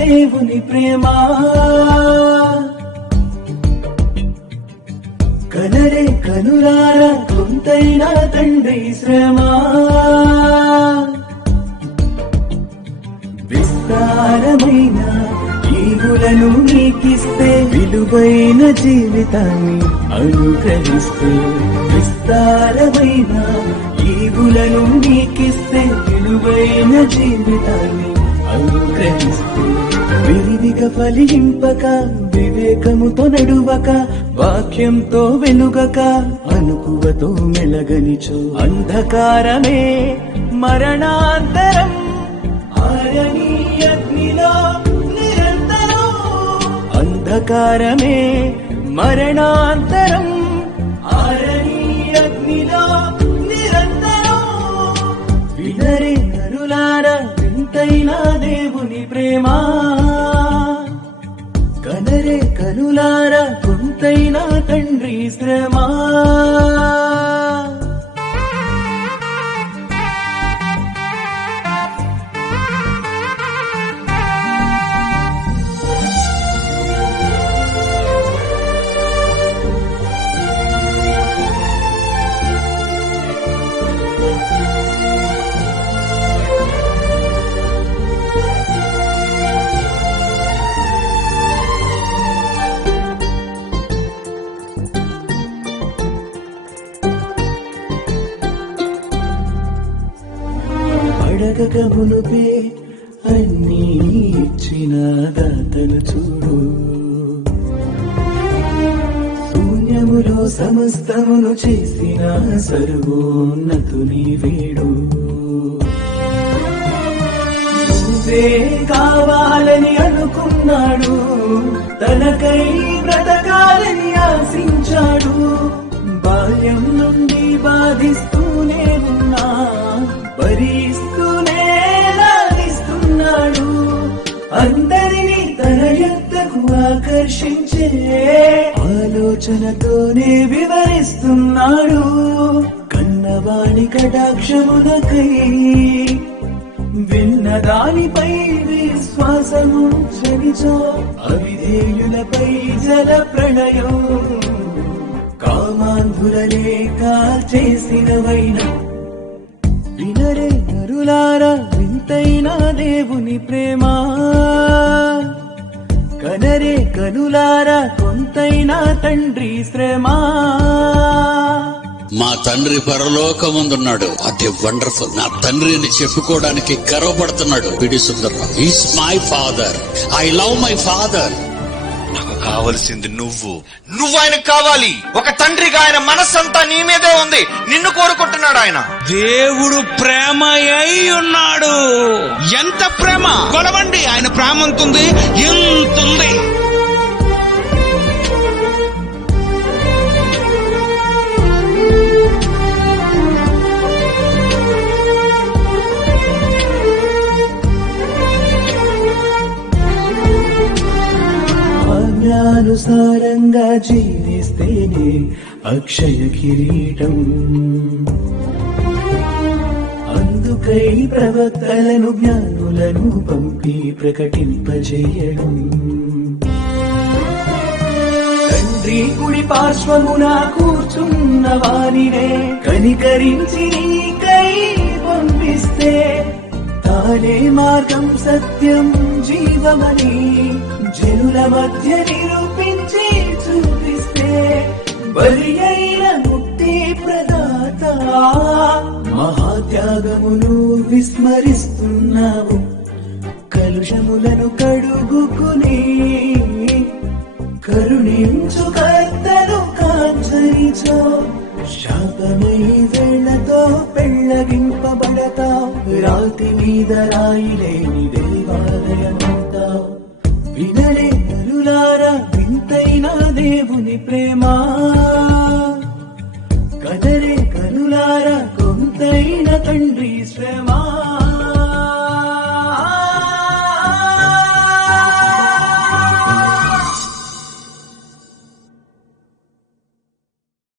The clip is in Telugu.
దేవుని ప్రేమ. కనరే కనురారా కొంతైనా తండ్రి శ్రమ. విస్తారమైన జీవులను నీకిస్తే విలువైన జీవితాన్ని అనుగ్రహిస్తే విస్తారమైన జీవులను నీకిస్తే విలువైన జీవితాన్ని అనుగ్రహిస్తే విరివిగా ఫలింపక వివేకముతో నడువక వాక్యంతో వెలుగక అనుకువతో మెలగనిచు. అంధకారమే మరణాంతరం. ఆరని నిరంతరం. అంధకారమే మరణాంతరం. ఆరని నిరంతరం. వినరే నరులారా ఎంతైనా దేవుని ప్రేమ. కనరే కనులారా కొంతైనా తండ్రి శ్రమా. అడగక మునుపే అన్నీ ఇచ్చిన దాతను చూడు. శూన్యములో సమస్తమును చేసిన సర్వోన్నతుని వేడు. నువ్వే కావాలని అనుకున్నాడు తనకై బ్రతకాలని ఆశించాడు. బాల్యం నుండి బాధిస్తూ ఆకర్షించే ఆలోచనతోనే వివరిస్తున్నాడు కన్నవాణి కటాక్షమునకై. విన్న దానిపై విశ్వాసము చలిచో అవిధేయులపై జల ప్రళయం కామాంధులనే చేసినవైన వినరే నరులారా వింతైన దేవుని ప్రేమ. కనరే కనులారా కొంతైనా తండ్రి శ్రమ. మా తండ్రి పరలోకముందున్నాడు. అది వండర్ఫుల్. నా తండ్రి అని చెప్పుకోవడానికి గర్వపడుతున్నాడు. P D Sundar Rao is my father I love my father కావలసింది నువ్వు. నువ్వు ఆయనకు కావాలి. ఒక తండ్రిగా ఆయన మనస్సంతా నీ మీదే ఉంది. నిన్ను కోరుకుంటున్నాడు ఆయన. దేవుడు ప్రేమ అయి ఉన్నాడు. ఎంత ప్రేమ? కొలవండి ఆయన ప్రేమ ఎంతుంది ఎంతుంది సారంగా జీవిస్తేనే అక్షయ కిరీటం. అందుకై ప్రవక్తలను జ్ఞానులను పంపి ప్రకటింపజేయడం. తండ్రి కుడి పార్శ్వమున కూర్చున్న వారినే కనికరించి నీకై పంపిస్తే అనే మార్గం సత్యం జీవమని జనుల మధ్య నిరూపించి చూపిస్తే బలి అయిన ముక్తి ప్రదాత. మహాత్యాగమును విస్మరిస్తున్నావు కలుషములను కడుగుకుని కరుణించు కర్తను కాచరిచో శాపమై రాతి మీద రాయిలేని దేవాలయమవుతావు వినలే నరులారా వింతైన దేవుని ప్రేమ. కదరే కనులారా కొంతైన తండ్రి శ్రమ.